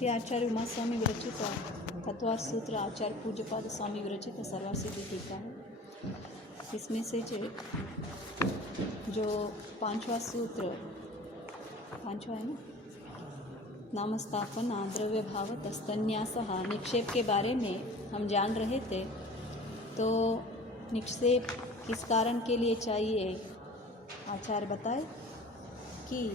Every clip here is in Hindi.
श्री आचार्य उमा स्वामी विरचित तत्वार सूत्र आचार्य पूज्यपाद स्वामी विरचित सर्वसिद्धि टीका है। इसमें से जो पांचवा सूत्र, पांचवा है ना, नामस्थापन द्रव्य भाव तस्तन्यास निक्षेप के बारे में हम जान रहे थे। तो निक्षेप किस कारण के लिए चाहिए, आचार्य बताए कि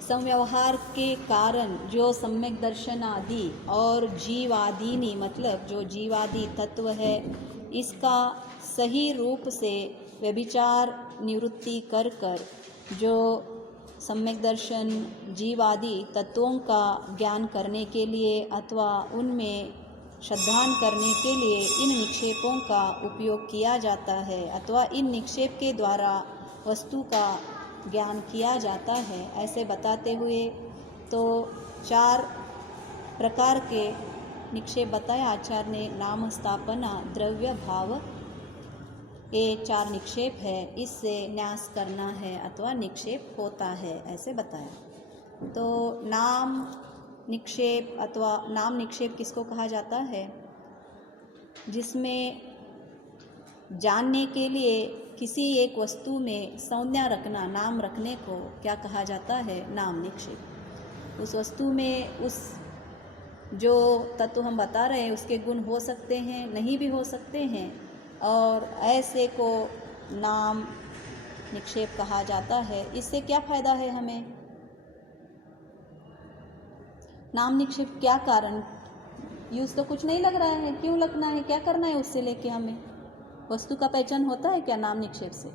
संव्यवहार के कारण जो सम्यक दर्शन आदि और जीवादीनी मतलब जो जीवादि तत्व है, इसका सही रूप से व्यभिचार निवृत्ति कर जो सम्यक दर्शन जीवादि तत्वों का ज्ञान करने के लिए अथवा उनमें श्रद्धान करने के लिए इन निक्षेपों का उपयोग किया जाता है अथवा इन निक्षेप के द्वारा वस्तु का ज्ञान किया जाता है, ऐसे बताते हुए तो 4 प्रकार के निक्षेप बताए आचार्य ने। नाम स्थापना द्रव्य भाव, ये 4 निक्षेप है, इससे न्यास करना है अथवा निक्षेप होता है, ऐसे बताया। तो नाम निक्षेप अथवा नाम निक्षेप किसको कहा जाता है, जिसमें जानने के लिए किसी एक वस्तु में संज्ञा रखना, नाम रखने को क्या कहा जाता है, नाम निक्षेप। उस वस्तु में उस जो तत्व हम बता रहे हैं उसके गुण हो सकते हैं, नहीं भी हो सकते हैं, और ऐसे को नाम निक्षेप कहा जाता है। इससे क्या फायदा है हमें, नाम निक्षेप क्या कारण, यूज तो कुछ नहीं लग रहा है, क्यों लगना है, क्या करना है उससे लेके हमें, वस्तु का पहचान होता है क्या नाम निक्षेप से?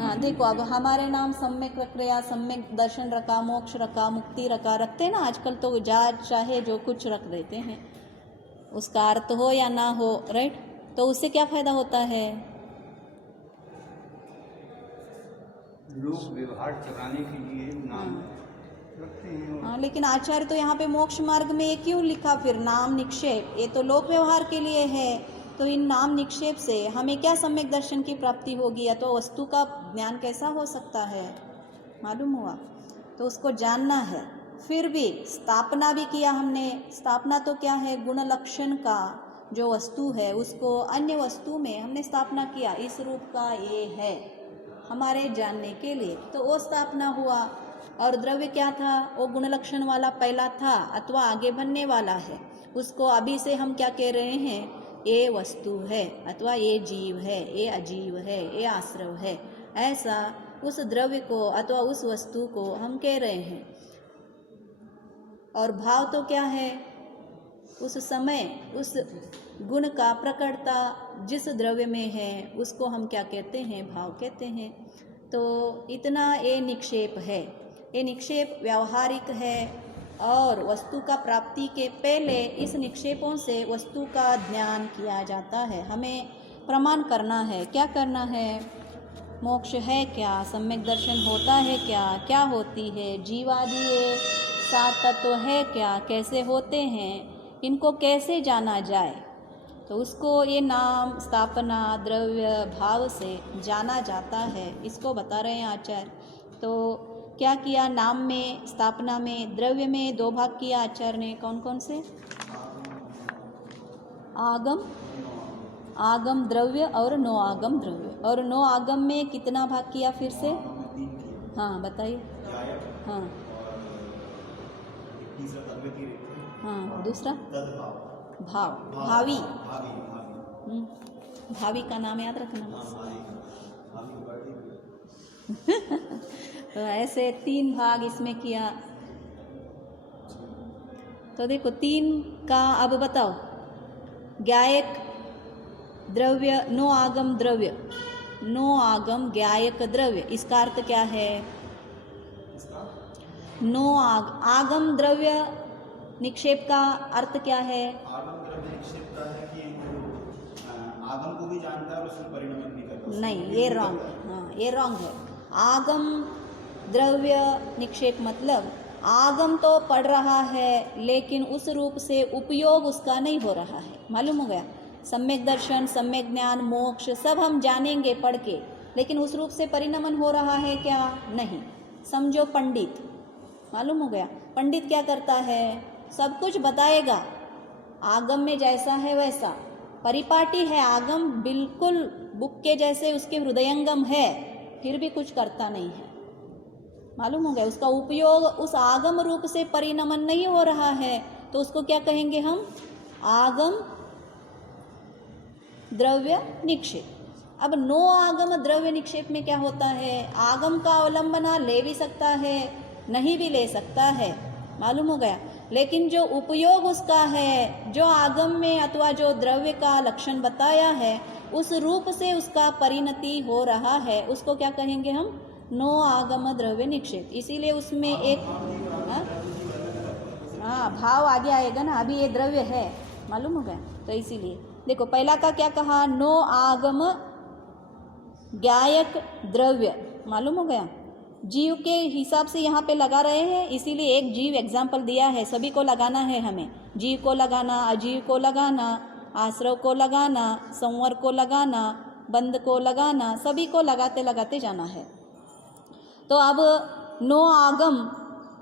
हाँ देखो, अब हमारे नाम सम्यक प्रक्रिया, सम्यक दर्शन रखा, मोक्ष रखा, मुक्ति रखा, रखते हैं ना आजकल, तो जात चाहे जो कुछ रख देते हैं, उसका अर्थ हो या ना हो, राइट। तो उससे क्या फायदा होता है, लोग व्यवहार चलाने के लिए नाम रखते हैं। हाँ, लेकिन आचार्य तो यहाँ पे मोक्ष मार्ग में ये क्यों लिखा फिर नाम निक्षेप, ये तो लोक व्यवहार के लिए है। तो इन नाम निक्षेप से हमें क्या सम्यक दर्शन की प्राप्ति होगी या तो वस्तु का ज्ञान कैसा हो सकता है, मालूम हुआ, तो उसको जानना है। फिर भी स्थापना भी किया हमने, स्थापना तो क्या है, गुण लक्षण का जो वस्तु है उसको अन्य वस्तु में हमने स्थापना किया, इस रूप का ये है हमारे जानने के लिए, तो वो स्थापना हुआ। और द्रव्य क्या था, वो गुण लक्षण वाला पहला था अथवा आगे बनने वाला है, उसको अभी से हम क्या कह रहे हैं, ये वस्तु है अथवा ये जीव है, ये अजीव है, ये आश्रव है, ऐसा उस द्रव्य को अथवा उस वस्तु को हम कह रहे हैं। और भाव तो क्या है, उस समय उस गुण का प्रकटता जिस द्रव्य में है उसको हम क्या कहते हैं, भाव कहते हैं। तो इतना ये निक्षेप है, ये निक्षेप व्यावहारिक है और वस्तु का प्राप्ति के पहले इस निक्षेपों से वस्तु का ज्ञान किया जाता है। हमें प्रमाण करना है, क्या करना है, मोक्ष है क्या, सम्यक दर्शन होता है क्या, क्या होती है, जीवादि ये 7 तत्व है क्या, कैसे होते हैं, इनको कैसे जाना जाए, तो उसको ये नाम स्थापना द्रव्य भाव से जाना जाता है, इसको बता रहे हैं आचार्य। तो क्या किया, नाम में, स्थापना में, द्रव्य में 2 भाग किया आचार्य ने, कौन कौन से, आगम, आगम द्रव्य और नो आगम द्रव्य। और नो आगम में कितना भाग किया फिर से, हाँ बताइए, हाँ हाँ, दूसरा भाव, भावी, भावी का नाम याद रखना। तो ऐसे 3 भाग इसमें किया। तो देखो 3 का अब बताओ, ज्ञायक द्रव्य, नो आगम द्रव्य, नो आगम ज्ञायक द्रव्य, इसका अर्थ क्या है, नो आगम द्रव्य निक्षेप का अर्थ क्या है, आगम द्रव्य निक्षेप का है कि आगम को भी जानता है और उसमें परिणमन भी करता है। नहीं, ये रॉन्ग, हाँ ये रॉन्ग है। आगम द्रव्य निक्षेप मतलब आगम तो पढ़ रहा है लेकिन उस रूप से उपयोग उसका नहीं हो रहा है, मालूम हो गया। सम्यक दर्शन, सम्यक ज्ञान, मोक्ष सब हम जानेंगे पढ़ के, लेकिन उस रूप से परिणमन हो रहा है क्या, नहीं। समझो पंडित, मालूम हो गया। पंडित क्या करता है, सब कुछ बताएगा, आगम में जैसा है वैसा, परिपाटी है आगम, बिल्कुल बुक के जैसे उसके हृदयंगम है, फिर भी कुछ करता नहीं है। मालूम हो गया, उसका उपयोग उस आगम रूप से परिणमन नहीं हो रहा है, तो उसको क्या कहेंगे हम, आगम द्रव्य निक्षेप। अब नो आगम द्रव्य निक्षेप में क्या होता है, आगम का अवलंबना ले भी सकता है, नहीं भी ले सकता है, मालूम हो गया। लेकिन जो उपयोग उसका है, जो आगम में अथवा जो द्रव्य का लक्षण बताया है, उस रूप से उसका परिणति हो रहा है, उसको क्या कहेंगे हम, नो आगम द्रव्य निक्षेप। इसीलिए उसमें एक भाव आगे आएगा ना, अभी ये द्रव्य है, मालूम हो गया। तो इसीलिए देखो पहला का क्या कहा, नो आगम ज्ञायक द्रव्य, मालूम हो गया। जीव के हिसाब से यहाँ पे लगा रहे हैं, इसीलिए एक जीव एग्जाम्पल दिया है, सभी को लगाना है हमें, जीव को लगाना, अजीव को लगाना, आश्रव को लगाना, संवर को लगाना, बंद को लगाना, सभी को लगाते लगाते जाना है। तो अब नो आगम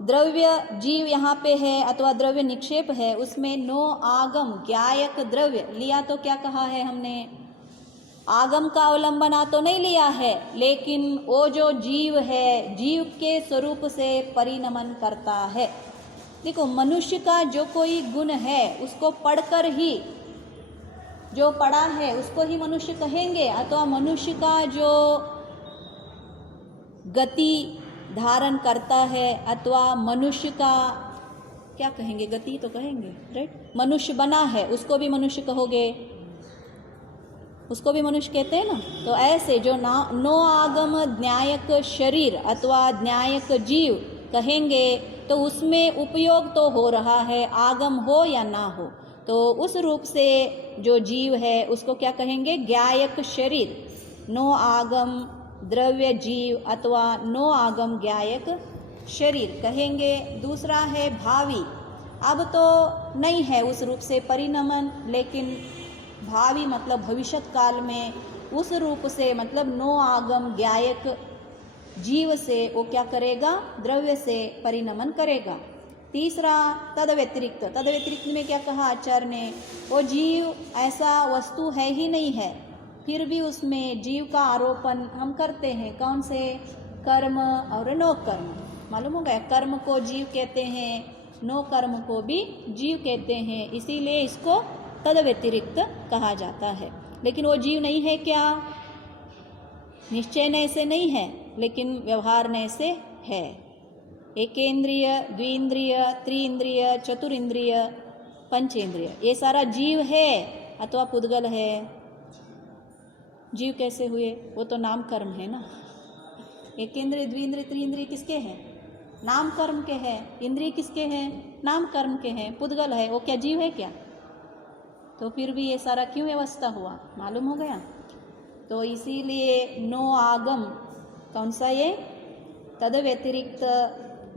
द्रव्य जीव यहाँ पे है अथवा द्रव्य निक्षेप है, उसमें नो आगम ज्ञायक द्रव्य लिया, तो क्या कहा है हमने, आगम का अवलंबना तो नहीं लिया है, लेकिन वो जो जीव है, जीव के स्वरूप से परिणमन करता है। देखो मनुष्य का जो कोई गुण है उसको पढ़कर ही, जो पढ़ा है उसको ही मनुष्य कहेंगे, अथवा मनुष्य का जो गति धारण करता है, अथवा मनुष्य का क्या कहेंगे, गति तो कहेंगे, राइट, मनुष्य बना है उसको भी मनुष्य कहोगे, उसको भी मनुष्य कहते हैं ना। तो ऐसे जो नो आगम न्यायक शरीर अथवा न्यायक जीव कहेंगे, तो उसमें उपयोग तो हो रहा है, आगम हो या ना हो, तो उस रूप से जो जीव है उसको क्या कहेंगे, ज्ञायक शरीर, नो आगम द्रव्य जीव अथवा नो आगम ज्ञायक शरीर कहेंगे। दूसरा है भावी, अब तो नहीं है उस रूप से परिणमन, लेकिन भावी मतलब भविष्यत काल में उस रूप से, मतलब नो आगम ज्ञायक जीव से वो क्या करेगा, द्रव्य से परिणमन करेगा। तीसरा तद व्यतिरिक्त, तद व्यतिरिक्त में क्या कहा आचार्य ने, वो जीव ऐसा वस्तु है ही नहीं है, फिर भी उसमें जीव का आरोपण हम करते हैं, कौन से, कर्म और नो कर्म, मालूम हो गया। कर्म को जीव कहते हैं, नो कर्म को भी जीव कहते हैं, इसीलिए इसको तद व्यतिरिक्त कहा जाता है। लेकिन वो जीव नहीं है क्या, निश्चय नय से नहीं है, लेकिन व्यवहार नय से है। एकेंद्रिय, द्विंद्रिय, त्रिइंद्रिय, चतुरिंद्रिय, पंचेंद्रिय, ये सारा जीव है अथवा पुद्गल है। जीव कैसे हुए, वो तो नाम कर्म है ना। एकेंद्रिय, द्विंद्रिय, त्रिइंद्रिय किसके हैं, नाम कर्म के हैं। इंद्रिय किसके हैं, नाम कर्म के हैं। पुद्गल है, वो क्या जीव है क्या, तो फिर भी ये सारा क्यों व्यवस्था हुआ, मालूम हो गया। तो इसीलिए नो आगम कौन सा, ये तद व्यतिरिक्त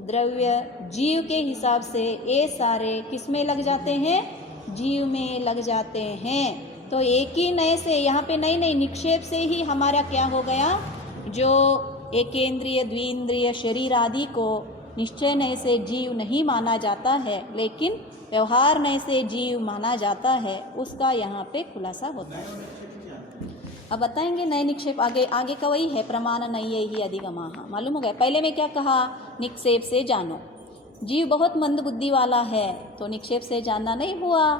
द्रव्य जीव के हिसाब से ये सारे किस में लग जाते हैं, जीव में लग जाते हैं। तो एक ही नए से यहाँ पे नई नई निक्षेप से ही हमारा क्या हो गया, जो एकेंद्रिय द्विइंद्रिय शरीर आदि को निश्चय नए से जीव नहीं माना जाता है, लेकिन व्यवहार नए से जीव माना जाता है, उसका यहाँ पे खुलासा होता है। अब बताएंगे नए निक्षेप, आगे का वही है, प्रमाण नये ही अधिगमाः, मालूम हो गया। पहले में क्या कहा, निक्षेप से जानो। जीव बहुत मंद बुद्धि वाला है, तो निक्षेप से जानना नहीं हुआ,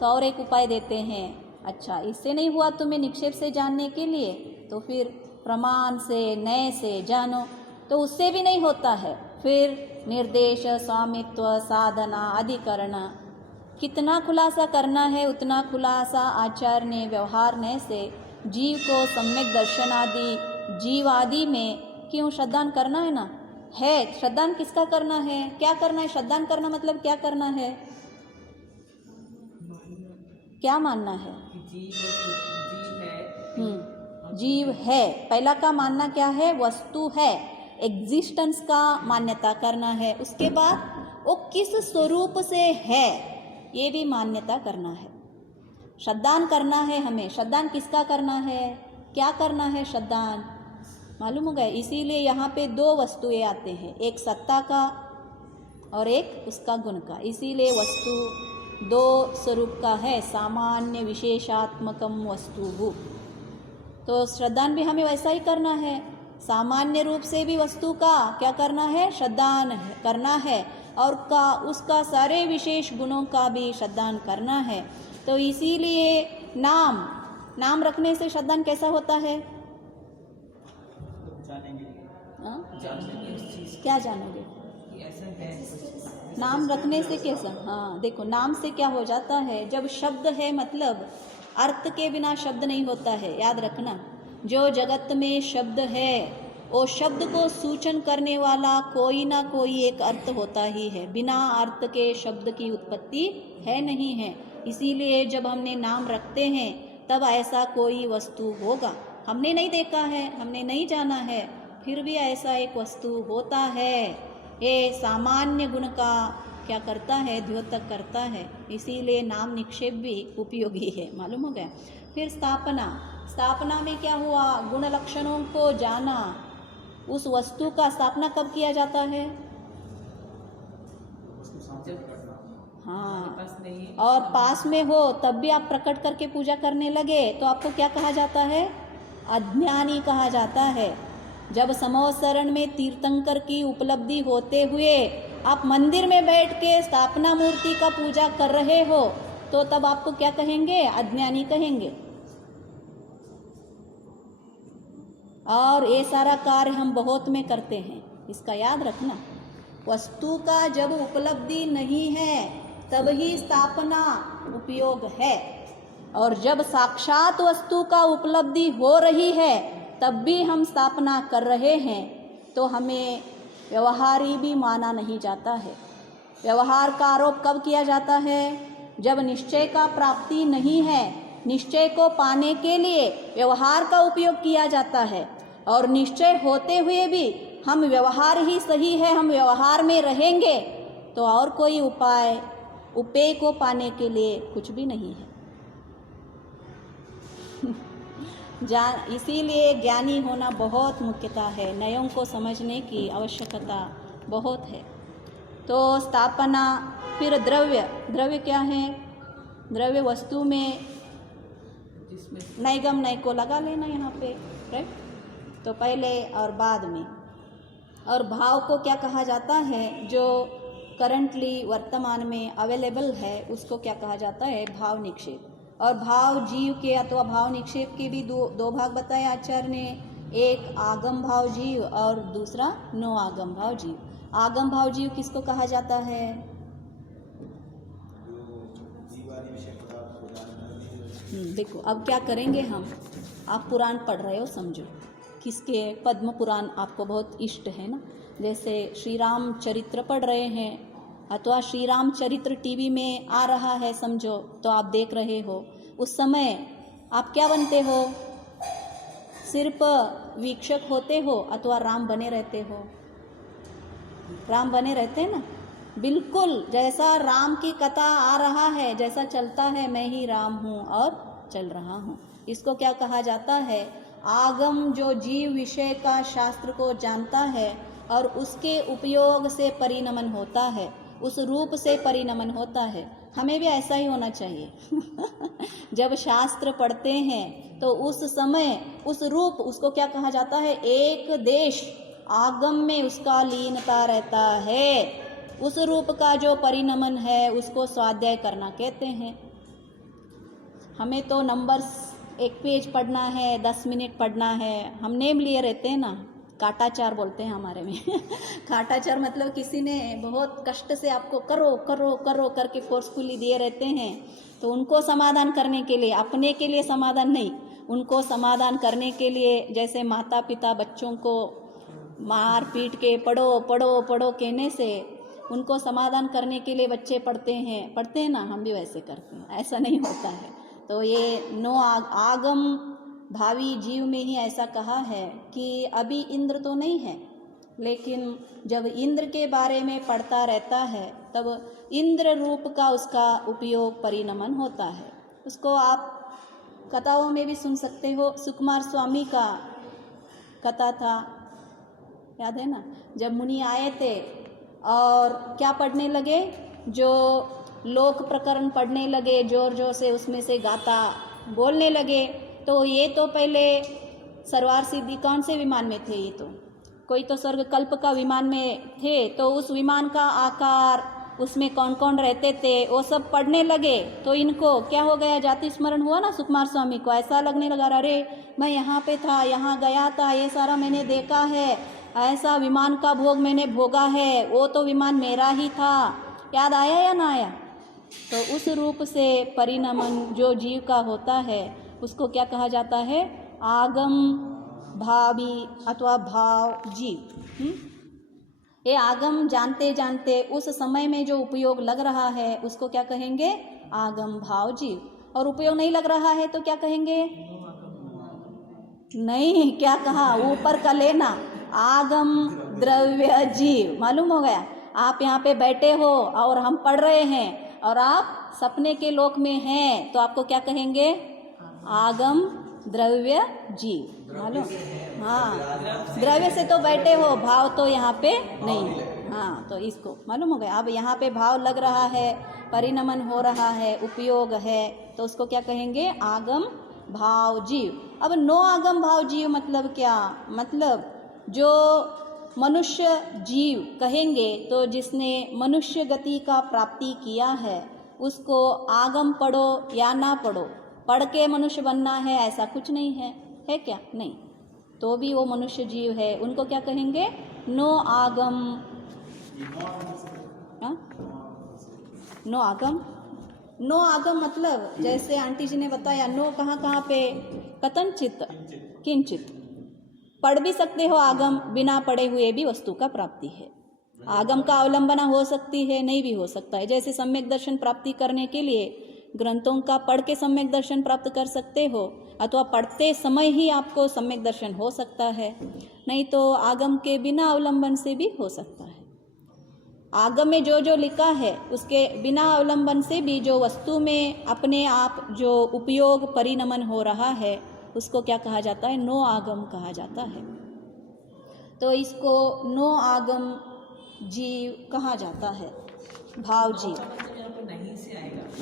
तो और एक उपाय देते हैं, अच्छा इससे नहीं हुआ तुम्हें निक्षेप से जानने के लिए, तो फिर प्रमाण से नए से जानो, तो उससे भी नहीं होता है, फिर निर्देश, स्वामित्व, साधना, अधिकरण, कितना खुलासा करना है उतना खुलासा आचार्य ने व्यवहार नए से जीव को सम्यक दर्शन आदि जीव आदि में क्यों श्रद्धान करना है ना, है श्रद्धान किसका करना है, क्या करना है, श्रद्धान करना मतलब क्या करना है, क्या मानना है, जीव है। पहला का मानना क्या है, वस्तु है, एग्जिस्टेंस का मान्यता करना है। उसके बाद वो किस स्वरूप से है ये भी मान्यता करना है। श्रद्धान करना है हमें, श्रद्धान किसका करना है, क्या करना है श्रद्धान, मालूम हो गया। इसीलिए यहाँ पे दो वस्तुएं आते हैं, एक सत्ता का और एक उसका गुण का। इसीलिए वस्तु दो स्वरूप का है, सामान्य विशेषात्मकम वस्तु। तो श्रद्धान भी हमें वैसा ही करना है, सामान्य रूप से भी वस्तु का क्या करना है, श्रद्धान करना है, और उसका सारे विशेष गुणों का भी श्रद्धान करना है। तो इसीलिए नाम रखने से श्रद्धान कैसा होता है? जानेंगे। क्या जानोगे? नाम रखने से कैसा? हाँ देखो, नाम से क्या हो जाता है, जब शब्द है मतलब अर्थ के बिना शब्द नहीं होता है, याद रखना। जो जगत में शब्द है वो शब्द को सूचन करने वाला कोई ना कोई एक अर्थ होता ही है, बिना अर्थ के शब्द की उत्पत्ति है नहीं है। इसीलिए जब हमने नाम रखते हैं तब ऐसा कोई वस्तु होगा, हमने नहीं देखा है, हमने नहीं जाना है, फिर भी ऐसा एक वस्तु होता है। ये सामान्य गुण का क्या करता है, द्योतक करता है। इसीलिए नाम निक्षेप भी उपयोगी है, मालूम हो गया। फिर स्थापना में क्या हुआ, गुण लक्षणों को जाना। उस वस्तु का स्थापना कब किया जाता है? हाँ, और पास में हो तब भी आप प्रकट करके पूजा करने लगे तो आपको क्या कहा जाता है? अज्ञानी कहा जाता है। जब समोसरण में तीर्थंकर की उपलब्धि होते हुए आप मंदिर में बैठ के स्थापना मूर्ति का पूजा कर रहे हो तो तब आपको क्या कहेंगे? अज्ञानी कहेंगे। और ये सारा कार्य हम बहुत में करते हैं, इसका याद रखना। वस्तु का जब उपलब्धि नहीं है तब ही स्थापना उपयोग है, और जब साक्षात वस्तु का उपलब्धि हो रही है तब भी हम स्थापना कर रहे हैं तो हमें व्यवहारी भी माना नहीं जाता है। व्यवहार का आरोप कब किया जाता है? जब निश्चय का प्राप्ति नहीं है, निश्चय को पाने के लिए व्यवहार का उपयोग किया जाता है, और निश्चय होते हुए भी हम व्यवहार ही सही है, हम व्यवहार में रहेंगे तो और कोई उपेय को पाने के लिए कुछ भी नहीं है। इसीलिए ज्ञानी होना बहुत मुख्यता है, नयों को समझने की आवश्यकता बहुत है। तो स्थापना, फिर द्रव्य क्या है? द्रव्य वस्तु में नैगम नय को लगा लेना यहाँ पे, राइट? तो पहले और बाद में। और भाव को क्या कहा जाता है? जो करंटली वर्तमान में अवेलेबल है उसको क्या कहा जाता है? भाव निक्षेप। और भाव जीव के अथवा भाव निक्षेप के भी दो भाग बताए आचार्य ने, एक आगम भाव जीव और दूसरा नो आगम भाव जीव। आगम भाव जीव किसको कहा जाता है? देखो अब क्या करेंगे हम, आप पुराण पढ़ रहे हो, समझो किसके, पद्म पुराण आपको बहुत इष्ट है ना। जैसे श्री राम चरित्र पढ़ रहे हैं अथवा श्री राम चरित्र टीवी में आ रहा है समझो, तो आप देख रहे हो, उस समय आप क्या बनते हो? सिर्फ वीक्षक होते हो अथवा राम बने रहते हो? राम बने रहते हैं ना, बिल्कुल जैसा राम की कथा आ रहा है, जैसा चलता है, मैं ही राम हूँ और चल रहा हूँ। इसको क्या कहा जाता है? आगम, जो जीव विषय का शास्त्र को जानता है और उसके उपयोग से परिणमन होता है, उस रूप से परिणमन होता है। हमें भी ऐसा ही होना चाहिए। जब शास्त्र पढ़ते हैं तो उस समय उस रूप, उसको क्या कहा जाता है? एक देश आगम में उसका लीनता रहता है, उस रूप का जो परिणमन है उसको स्वाध्याय करना कहते हैं। हमें तो नंबर्स, एक पेज पढ़ना है, 10 मिनट पढ़ना है, हम नेम लिए रहते हैं ना, काटाचार बोलते हैं हमारे में। काटाचार मतलब किसी ने बहुत कष्ट से आपको करो करो करो करके फोर्सफुली दिए रहते हैं, तो उनको समाधान करने के लिए, अपने के लिए समाधान नहीं, उनको समाधान करने के लिए, जैसे माता पिता बच्चों को मार पीट के पढ़ो पढ़ो पढ़ो कहने से उनको समाधान करने के लिए बच्चे पढ़ते हैं ना, हम भी वैसे करते हैं, ऐसा नहीं होता है। तो ये नो आगम भावी जीव में ही ऐसा कहा है कि अभी इंद्र तो नहीं है, लेकिन जब इंद्र के बारे में पढ़ता रहता है तब इंद्र रूप का उसका उपयोग परिणमन होता है। उसको आप कथाओं में भी सुन सकते हो। सुकुमार स्वामी का कथा था, याद है ना, जब मुनि आए थे और क्या पढ़ने लगे, जो लोक प्रकरण पढ़ने लगे, जोर जोर से उसमें से गाता बोलने लगे। तो ये तो पहले सरवार सिद्धि कौन से विमान में थे, ये तो कोई तो स्वर्ग कल्प का विमान में थे, तो उस विमान का आकार, उसमें कौन कौन रहते थे, वो सब पढ़ने लगे। तो इनको क्या हो गया, जाति स्मरण हुआ ना सुकुमार स्वामी को। ऐसा लगने लगा, अरे मैं यहाँ पे था, यहाँ गया था, ये सारा मैंने देखा है, ऐसा विमान का भोग मैंने भोगा है, वो तो विमान मेरा ही था। याद आया या ना आया? तो उस रूप से परिणमन जो जीव का होता है उसको क्या कहा जाता है, आगम भावी अथवा भाव जीव। ये आगम जानते जानते उस समय में जो उपयोग लग रहा है उसको क्या कहेंगे, आगम भाव जीव। और उपयोग नहीं लग रहा है तो क्या कहेंगे, नहीं, क्या कहा, ऊपर का लेना, आगम द्रव्य जीव। मालूम हो गया, आप यहाँ पे बैठे हो और हम पढ़ रहे हैं और आप सपने के लोक में हैं, तो आपको क्या कहेंगे, आगम द्रव्य जीव। मालूम, हाँ, द्रव्य से तो बैठे हो, भाव तो यहाँ पे नहीं। हाँ, तो इसको मालूम हो गया। अब यहाँ पे भाव लग रहा है, परिणमन हो रहा है, उपयोग है, तो उसको क्या कहेंगे, आगम भाव जीव। अब नो आगम भाव जीव मतलब क्या, मतलब जो मनुष्य जीव कहेंगे तो जिसने मनुष्य गति का प्राप्ति किया है उसको आगम पढ़ो या ना पढ़ो, पढ़ के मनुष्य बनना है ऐसा कुछ नहीं है, है क्या, नहीं, तो भी वो मनुष्य जीव है, उनको क्या कहेंगे, नो आगम। हाँ? नो आगम, नो आगम मतलब जैसे आंटी जी ने बताया, नो कहाँ कहाँ पे, कथनचित किंचित। पढ़ भी सकते हो आगम, बिना पढ़े हुए भी वस्तु का प्राप्ति है। आगम का अवलंबना हो सकती है, नहीं भी हो सकता है। जैसे सम्यक दर्शन प्राप्ति करने के लिए ग्रंथों का पढ़ के सम्यक दर्शन प्राप्त कर सकते हो, अथवा पढ़ते समय ही आपको सम्यक दर्शन हो सकता है, नहीं तो आगम के बिना अवलंबन से भी हो सकता है। आगम में जो जो लिखा है उसके बिना अवलंबन से भी जो वस्तु में अपने आप जो उपयोग परिणमन हो रहा है उसको क्या कहा जाता है, नो आगम कहा जाता है। तो इसको नो आगम जीव कहा जाता है, भाव जीव।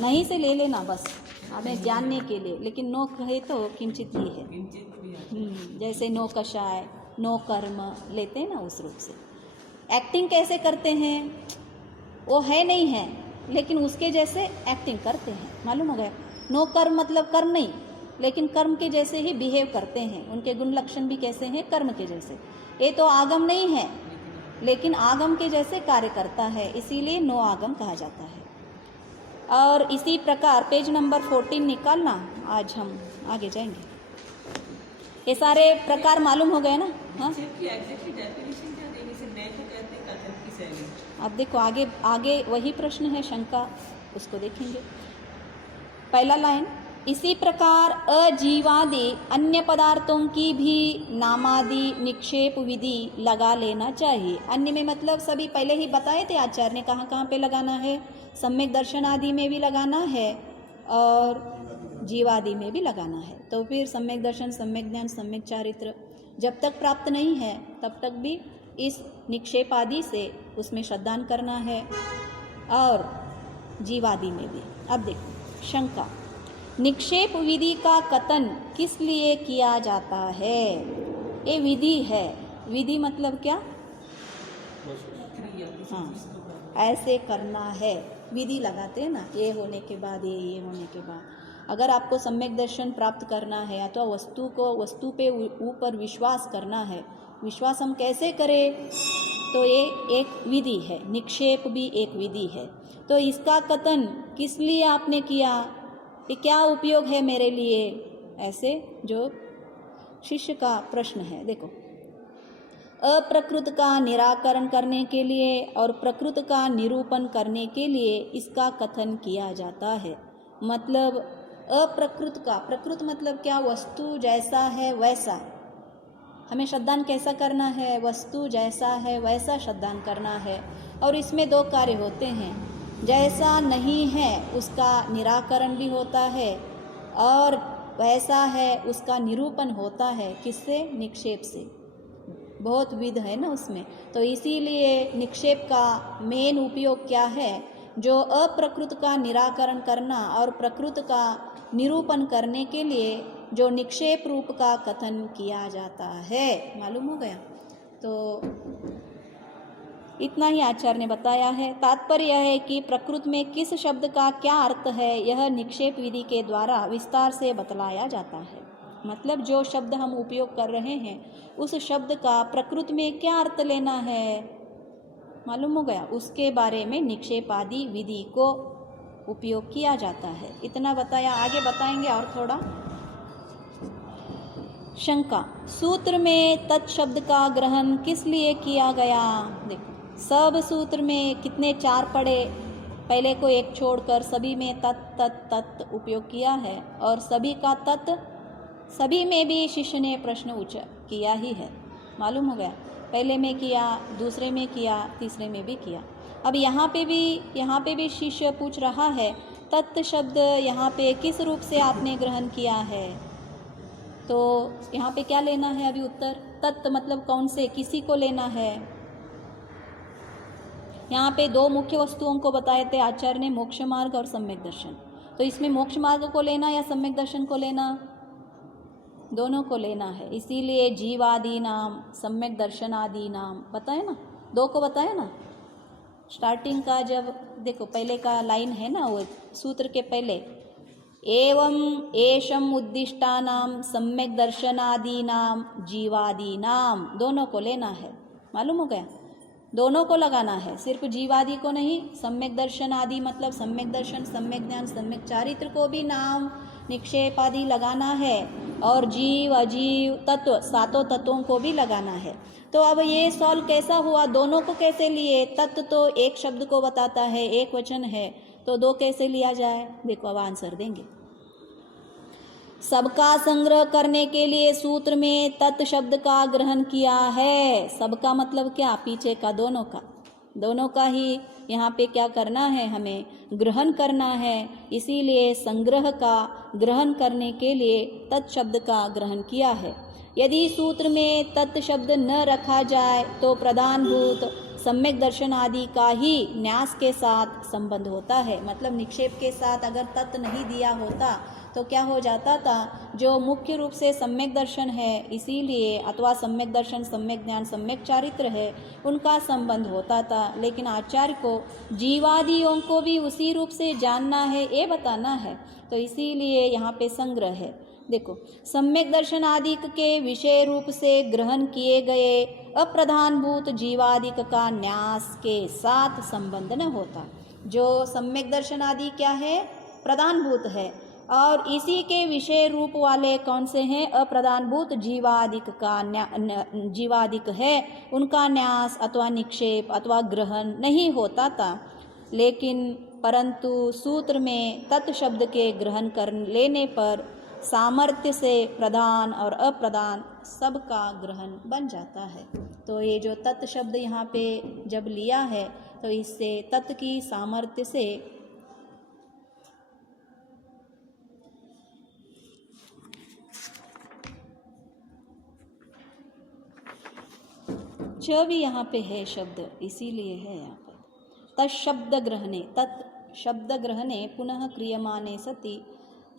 नहीं से ले लेना बस हमें जानने के लिए, लेकिन नो कहे तो किंचित ही है। जैसे नो कषाय, नो कर्म लेते हैं ना, उस रूप से। एक्टिंग कैसे करते हैं, वो है नहीं है लेकिन उसके जैसे एक्टिंग करते हैं, मालूम हो गया। नो कर्म मतलब कर्म नहीं, लेकिन कर्म के जैसे ही बिहेव करते हैं, उनके गुण लक्षण भी कैसे हैं, कर्म के जैसे। ये तो आगम नहीं है लेकिन आगम के जैसे कार्य करता है, इसीलिए नो आगम कहा जाता है। और इसी प्रकार पेज नंबर 14 निकालना, आज हम आगे जाएंगे। ये सारे प्रकार मालूम हो गए ना। हाँ, अब देखो आगे आगे वही प्रश्न है, शंका, उसको देखेंगे। पहला लाइन, इसी प्रकार अजीवादि अन्य पदार्थों की भी नामादि निक्षेप विधि लगा लेना चाहिए। अन्य में मतलब सभी पहले ही बताए थे आचार्य ने कहाँ कहाँ पे लगाना है, सम्यक दर्शन आदि में भी लगाना है और जीवादि में भी लगाना है। तो फिर सम्यक दर्शन, सम्यक ज्ञान, सम्यक चारित्र जब तक प्राप्त नहीं है तब तक भी इस निक्षेप आदि से उसमें श्रद्धान करना है और जीवादि में भी। अब देखो शंका, निक्षेप विधि का कथन किस लिए किया जाता है? ये विधि है। विधि मतलब क्या? हाँ, ऐसे करना है, विधि लगाते हैं ना, ये होने के बाद ये होने के बाद। अगर आपको सम्यक दर्शन प्राप्त करना है अथवा वस्तु पे ऊपर विश्वास करना है, विश्वास हम कैसे करें? तो ये एक विधि है, निक्षेप भी एक विधि है। तो इसका कथन किस लिए आपने किया, ये क्या उपयोग है मेरे लिए, ऐसे जो शिष्य का प्रश्न है। देखो, अप्रकृत का निराकरण करने के लिए और प्रकृत का निरूपण करने के लिए इसका कथन किया जाता है। मतलब अप्रकृत का, प्रकृत मतलब क्या? वस्तु जैसा है वैसा। हमें श्रद्धान कैसा करना है? वस्तु जैसा है वैसा श्रद्धान करना है। और इसमें दो कार्य होते हैं, जैसा नहीं है उसका निराकरण भी होता है और वैसा है उसका निरूपण होता है। किससे? निक्षेप से। बहुत विध है ना उसमें। तो इसीलिए निक्षेप का मेन उपयोग क्या है, जो अप्रकृत का निराकरण करना और प्रकृत का निरूपण करने के लिए जो निक्षेप रूप का कथन किया जाता है। मालूम हो गया। तो इतना ही आचार्य ने बताया है। तात्पर्य यह है कि प्रकृत में किस शब्द का क्या अर्थ है, यह निक्षेप विधि के द्वारा विस्तार से बतलाया जाता है। मतलब जो शब्द हम उपयोग कर रहे हैं उस शब्द का प्रकृत में क्या अर्थ लेना है, मालूम हो गया। उसके बारे में निक्षेप आदि विधि को उपयोग किया जाता है। इतना बताया। आगे बताएंगे और थोड़ा। शंका, सूत्र में तत्शब्द का ग्रहण किस लिए किया गया। देखो, सब सूत्र में कितने 4 पढ़े, पहले को एक छोड़कर सभी में तत् तत् तत् उपयोग किया है, और सभी का तत् सभी में भी शिष्य ने प्रश्न किया ही है। मालूम हो गया। पहले में किया, दूसरे में किया, तीसरे में भी किया। अब यहाँ पे भी शिष्य पूछ रहा है तत् शब्द यहाँ पे किस रूप से आपने ग्रहण किया है। तो यहाँ पे क्या लेना है अभी उत्तर। तत् मतलब कौन से, किसी को लेना है। यहाँ पे 2 मुख्य वस्तुओं को बताए थे आचार्य ने, मोक्ष मार्ग और सम्यक दर्शन। तो इसमें मोक्ष मार्ग को लेना या सम्यक दर्शन को लेना, दोनों को लेना है। इसीलिए जीवादि नाम सम्यक दर्शन आदि नाम बताए ना, 2 को बताया ना। स्टार्टिंग का जब देखो पहले का लाइन है ना, वो सूत्र के पहले, एवं एषम उद्दिष्टानाम सम्यक दर्शनादीनाम जीवादीनाम, दोनों को लेना है। मालूम हो गया। दोनों को लगाना है, सिर्फ जीवादि को नहीं। सम्यक दर्शन आदि मतलब सम्यक दर्शन, सम्यक ज्ञान, सम्यक चारित्र को भी नाम निक्षेप आदि लगाना है, और जीव अजीव तत्व 7 तत्वों को भी लगाना है। तो अब ये सॉल्व कैसा हुआ, दोनों को कैसे लिए। तत्व तो एक शब्द को बताता है, एक वचन है, तो 2 कैसे लिया जाए। देखो अब आंसर देंगे। सबका संग्रह करने के लिए सूत्र में तत् शब्द का ग्रहण किया है। सबका मतलब क्या, पीछे का, दोनों का ही यहाँ पे क्या करना है, हमें ग्रहण करना है। इसीलिए संग्रह का ग्रहण करने के लिए तत् शब्द का ग्रहण किया है। यदि सूत्र में तत् शब्द न रखा जाए तो प्रधानभूत सम्यक दर्शन आदि का ही न्यास के साथ संबंध होता है। मतलब निक्षेप के साथ अगर तत् नहीं दिया होता तो क्या हो जाता था, जो मुख्य रूप से सम्यक दर्शन है इसीलिए, अथवा सम्यक दर्शन, सम्यक ज्ञान, सम्यक चारित्र है, उनका संबंध होता था। लेकिन आचार्य को जीवादियों को भी उसी रूप से जानना है, ये बताना है। तो इसीलिए यहाँ पे संग्रह है। देखो, सम्यक दर्शन आदिक के विषय रूप से ग्रहण किए गए अप्रधानभूत जीवादिक का न्यास के साथ संबंध न होता। जो सम्यक दर्शन आदि क्या है, प्रधानभूत है, और इसी के विषय रूप वाले कौन से हैं, अप्रधानभूत जीवादिक का जीवादिक है, उनका न्यास अथवा निक्षेप अथवा ग्रहण नहीं होता था। लेकिन परंतु सूत्र में तत् शब्द के ग्रहण कर लेने पर सामर्थ्य से प्रधान और अप्रधान सबका ग्रहण बन जाता है। तो ये जो तत् शब्द यहाँ पे जब लिया है तो इससे तत् की सामर्थ्य से च भी यहाँ पे है शब्द, इसीलिए है यहाँ पर। तत्शब्द ग्रहणे, तत् शब्द ग्रहणे पुनः क्रियमाणे सति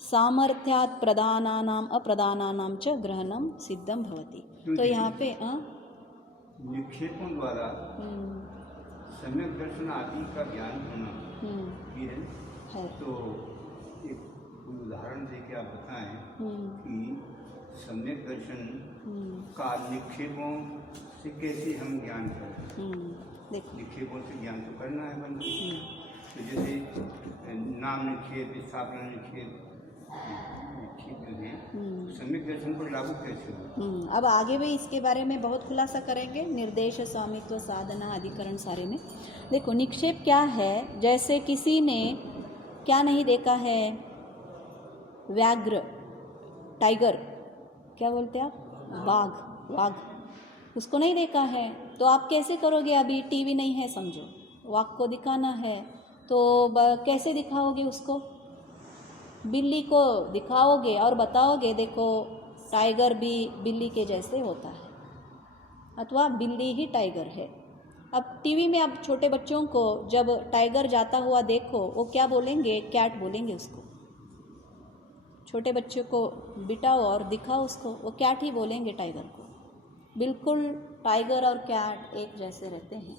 सामर्थ्यात् प्रधानानाम अप्रधानानाम च ग्रहणम सिद्धम भवति। तो यहाँ पे निक्षेपों द्वारा सम्यक दर्शन आदि का ज्ञान होना ये है। तो एक उदाहरण देके आप बताएं कि सम्यक दर्शन का निक्षेपों से कैसे हम ज्ञान करें। निक्षेपों से ज्ञान तो करना है बंदे। तो जैसे नाम निक्षेप, स्थापना निक्षेप जो है, सम्यक दर्शन पर लागू कैसे हो। अब आगे भी इसके बारे में बहुत खुलासा करेंगे, निर्देश, स्वामित्व, साधना, अधिकरण सारे में। देखो, निक्षेप क्या है, जैसे किसी ने क्या नहीं देखा है, व्याघ्र, टाइगर, क्या बोलते हैं आप, वाघ, उसको नहीं देखा है, तो आप कैसे करोगे। अभी टीवी नहीं है समझो, वाघ को दिखाना है, तो कैसे दिखाओगे उसको। बिल्ली को दिखाओगे और बताओगे देखो टाइगर भी बिल्ली के जैसे होता है। अथवा बिल्ली ही टाइगर है। अब टीवी में आप छोटे बच्चों को जब टाइगर जाता हुआ देखो, वो क्या बोलेंगे? कैट बोलेंगे उसको। छोटे बच्चों को बिठाओ और दिखाओ उसको, वो कैट ही बोलेंगे टाइगर को। बिल्कुल टाइगर और कैट एक जैसे रहते हैं,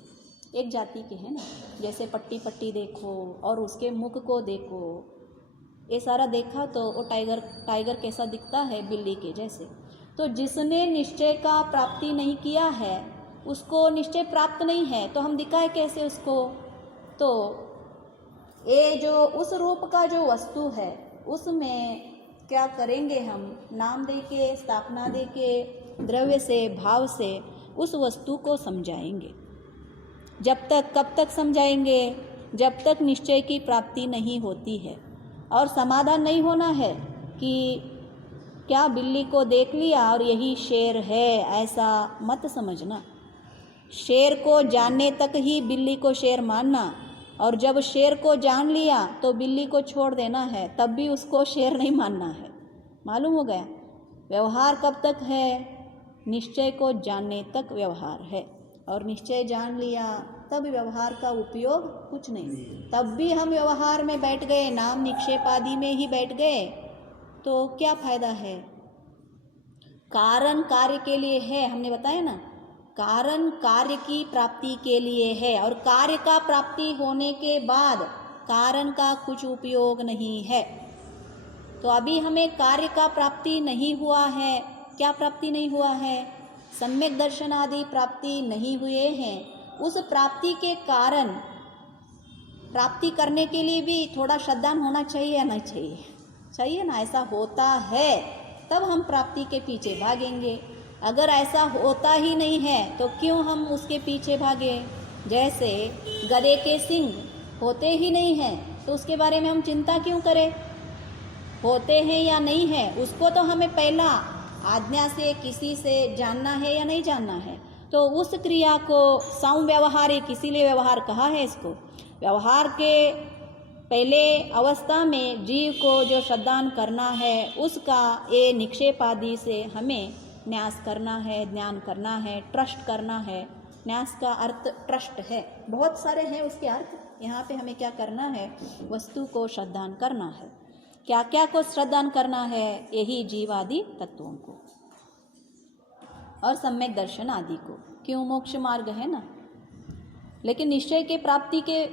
एक जाति के हैं ना। जैसे पट्टी पट्टी देखो और उसके मुख को देखो, ये सारा देखा तो वो टाइगर कैसा दिखता है? बिल्ली के जैसे। तो जिसने निश्चय का प्राप्ति नहीं किया है उसको निश्चय प्राप्त नहीं है, तो हम दिखाए कैसे उसको? तो ये जो उस रूप का जो वस्तु है उसमें क्या करेंगे हम? नाम देके, स्थापना देके, द्रव्य से, भाव से उस वस्तु को समझाएंगे। जब तक, कब तक समझाएंगे? जब तक निश्चय की प्राप्ति नहीं होती है। और समाधान नहीं होना है कि क्या बिल्ली को देख लिया और यही शेर है, ऐसा मत समझना। शेर को जानने तक ही बिल्ली को शेर मानना, और जब शेर को जान लिया तो बिल्ली को छोड़ देना है, तब भी उसको शेर नहीं मानना है। मालूम हो गया? व्यवहार कब तक है? निश्चय को जानने तक व्यवहार है, और निश्चय जान लिया तब व्यवहार का उपयोग कुछ नहीं। तब भी हम व्यवहार में बैठ गए, नाम निक्षेप आदि में ही बैठ गए, तो क्या फायदा है? कारण कार्य के लिए है, हमने बताया ना। कारण कार्य की प्राप्ति के लिए है, और कार्य का प्राप्ति होने के बाद कारण का कुछ उपयोग नहीं है। तो अभी हमें कार्य का प्राप्ति नहीं हुआ है। क्या प्राप्ति नहीं हुआ है? सम्यक दर्शन आदि प्राप्ति नहीं हुए हैं। उस प्राप्ति के कारण प्राप्ति करने के लिए भी थोड़ा श्रद्धान होना चाहिए या नहीं चाहिए? चाहिए ना। ऐसा होता है तब हम प्राप्ति के पीछे भागेंगे। अगर ऐसा होता ही नहीं है तो क्यों हम उसके पीछे भागे? जैसे गधे के सींग होते ही नहीं हैं तो उसके बारे में हम चिंता क्यों करें? होते हैं या नहीं है उसको तो हमें पहला आज्ञा से किसी से जानना है या नहीं जानना है। तो उस क्रिया को संव्यवहारिक, इसीलिए व्यवहार कहा है इसको। व्यवहार के पहले अवस्था में जीव को जो श्रद्धान करना है उसका ये निक्षेप आदि से हमें न्यास करना है, ज्ञान करना है, ट्रस्ट करना है। न्यास का अर्थ ट्रस्ट है, बहुत सारे हैं उसके अर्थ। यहाँ पे हमें क्या करना है? वस्तु को श्रद्धान करना है। क्या क्या को श्रद्धान करना है? यही जीवादि तत्वों को और सम्यक दर्शन आदि को। क्यों? मोक्ष मार्ग है ना। लेकिन निश्चय के प्राप्ति के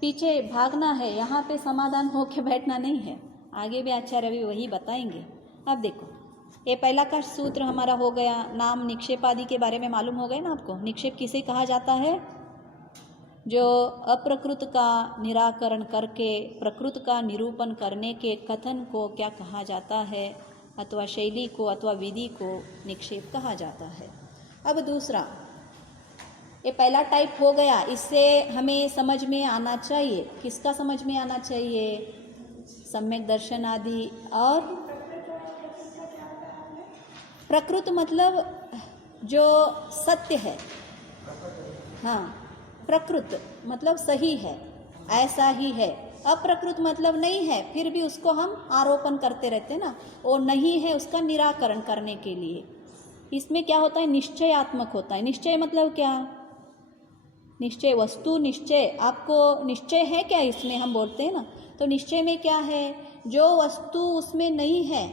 पीछे भागना है, यहाँ पे समाधान होके बैठना नहीं है। आगे भी आचार्य भी वही बताएंगे। अब देखो, ये पहला का सूत्र हमारा हो गया। नाम निक्षेप आदि के बारे में मालूम हो गए ना आपको। निक्षेप किसे कहा जाता है? जो अप्रकृत का निराकरण करके प्रकृत का निरूपण करने के कथन को क्या कहा जाता है, अथवा शैली को अथवा विधि को निक्षेप कहा जाता है। अब दूसरा, ये पहला टाइप हो गया। इससे हमें समझ में आना चाहिए। किसका समझ में आना चाहिए? सम्यक दर्शन आदि। और प्रकृत मतलब जो सत्य है। हाँ, प्रकृत मतलब सही है, ऐसा ही है। अप्रकृत मतलब नहीं है, फिर भी उसको हम आरोपण करते रहते ना। वो नहीं है, उसका निराकरण करने के लिए इसमें क्या होता है? निश्चयात्मक होता है। निश्चय मतलब क्या? निश्चय, वस्तु निश्चय। आपको निश्चय है क्या? इसमें हम बोलते हैं ना। तो निश्चय में क्या है? जो वस्तु उसमें नहीं है,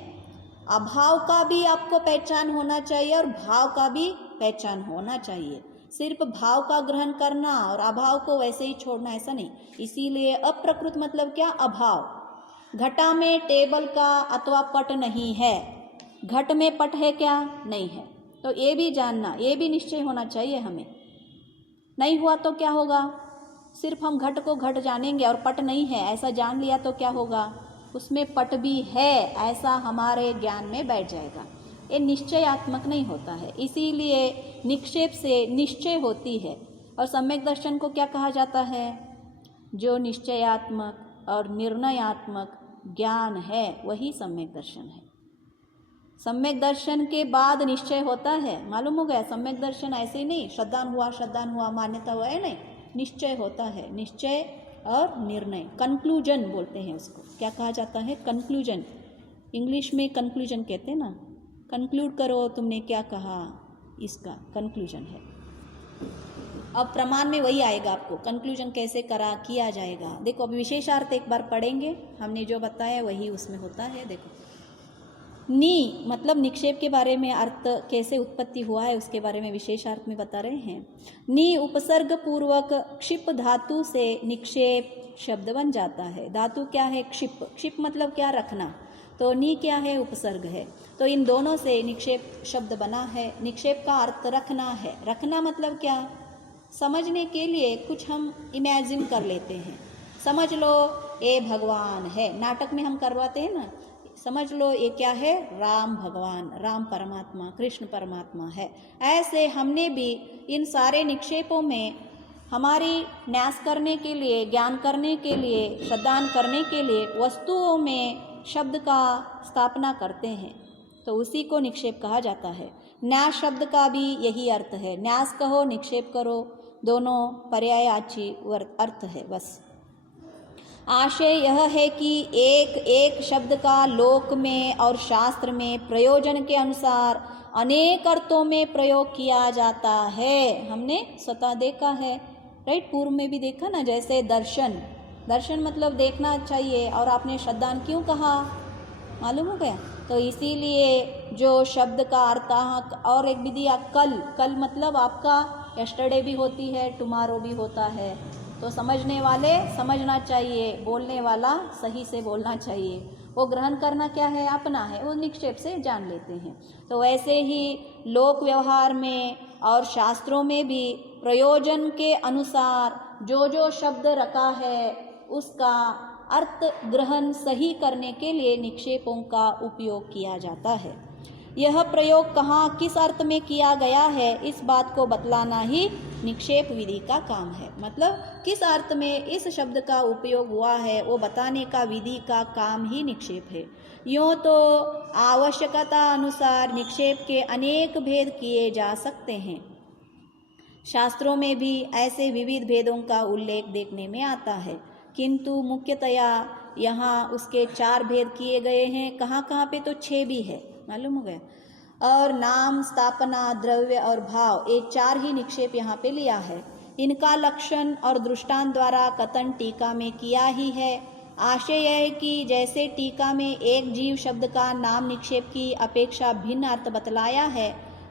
अभाव का भी आपको पहचान होना चाहिए और भाव का भी पहचान होना चाहिए। सिर्फ भाव का ग्रहण करना और अभाव को वैसे ही छोड़ना, ऐसा नहीं। इसीलिए अप्रकृत मतलब क्या? अभाव। घटा में टेबल का अथवा पट नहीं है, घट में पट है क्या? नहीं है। तो ये भी जानना, ये भी निश्चय होना चाहिए हमें। नहीं हुआ तो क्या होगा? सिर्फ हम घट को घट जानेंगे और पट नहीं है ऐसा जान लिया तो क्या होगा? उसमें पट भी है ऐसा हमारे ज्ञान में बैठ जाएगा। ये निश्चयात्मक नहीं होता है। इसीलिए निक्षेप से निश्चय होती है। और सम्यक दर्शन को क्या कहा जाता है? जो निश्चयात्मक और निर्णयात्मक ज्ञान है वही सम्यक दर्शन है। सम्यक दर्शन के बाद निश्चय होता है। मालूम हो गया? सम्यक दर्शन ऐसे ही नहीं श्रद्धान हुआ मान्यता हुआ है, नहीं। निश्चय होता है। निश्चय और निर्णय, कंक्लूजन बोलते हैं उसको। क्या कहा जाता है? कंक्लूजन। इंग्लिश में कंक्लूजन कहते हैं ना। कंक्लूड करो तुमने क्या कहा, इसका कंक्लूजन है। अब प्रमाण में वही आएगा, आपको कंक्लूजन कैसे किया जाएगा। देखो अब विशेषार्थ एक बार पढ़ेंगे, हमने जो बताया वही उसमें होता है। देखो नी मतलब निक्षेप के बारे में, अर्थ कैसे उत्पत्ति हुआ है उसके बारे में विशेषार्थ में बता रहे हैं। नी उपसर्ग पूर्वक क्षिप धातु से निक्षेप शब्द बन जाता है। धातु क्या है? क्षिप। क्षिप मतलब क्या? रखना। तो नी क्या है? उपसर्ग है। तो इन दोनों से निक्षेप शब्द बना है। निक्षेप का अर्थ रखना है। रखना मतलब क्या? समझने के लिए कुछ हम इमेजिन कर लेते हैं। समझ लो ये भगवान है, नाटक में हम करवाते हैं ना, समझ लो ये क्या है? राम भगवान, राम परमात्मा, कृष्ण परमात्मा है। ऐसे हमने भी इन सारे निक्षेपों में हमारी न्यास करने के लिए, ज्ञान करने के लिए, श्रद्धान करने के लिए वस्तुओं में शब्द का स्थापना करते हैं, तो उसी को निक्षेप कहा जाता है। न्यास शब्द का भी यही अर्थ है। न्यास कहो, निक्षेप करो, दोनों पर्यायवाची अर्थ है। बस आशय यह है कि एक एक शब्द का लोक में और शास्त्र में प्रयोजन के अनुसार अनेक अर्थों में प्रयोग किया जाता है। हमने स्वतः देखा है, राइट, पूर्व में भी देखा ना। जैसे दर्शन, दर्शन मतलब देखना चाहिए, और आपने श्रद्धान क्यों कहा? मालूम हो गया। तो इसीलिए जो शब्द का अर्थ, और एक विधि कल, कल मतलब आपका यस्टरडे भी होती है, टुमारो भी होता है। तो समझने वाले समझना चाहिए, बोलने वाला सही से बोलना चाहिए। वो ग्रहण करना क्या है? अपना है, वो निक्षेप से जान लेते हैं। तो वैसे ही लोक व्यवहार में और शास्त्रों में भी प्रयोजन के अनुसार जो जो शब्द रखा है उसका अर्थ ग्रहण सही करने के लिए निक्षेपों का उपयोग किया जाता है। यह प्रयोग कहाँ किस अर्थ में किया गया है इस बात को बतलाना ही निक्षेप विधि का काम है। मतलब किस अर्थ में इस शब्द का उपयोग हुआ है वो बताने का विधि का काम ही निक्षेप है। यूँ तो आवश्यकता अनुसार निक्षेप के अनेक भेद किए जा सकते हैं। शास्त्रों में भी ऐसे विविध भेदों का उल्लेख देखने में आता है, किंतु मुख्यतया यहाँ उसके 4 भेद किए गए हैं। कहाँ कहाँ पे? तो 6 भी है, मालूम हो गया। और नाम, स्थापना, द्रव्य और भाव, ये 4 ही निक्षेप यहाँ पे लिया है। इनका लक्षण और दृष्टांत द्वारा कथन टीका में किया ही है। आशय यह है कि जैसे टीका में एक जीव शब्द का नाम निक्षेप की अपेक्षा भिन्न अर्थ बतलाया है,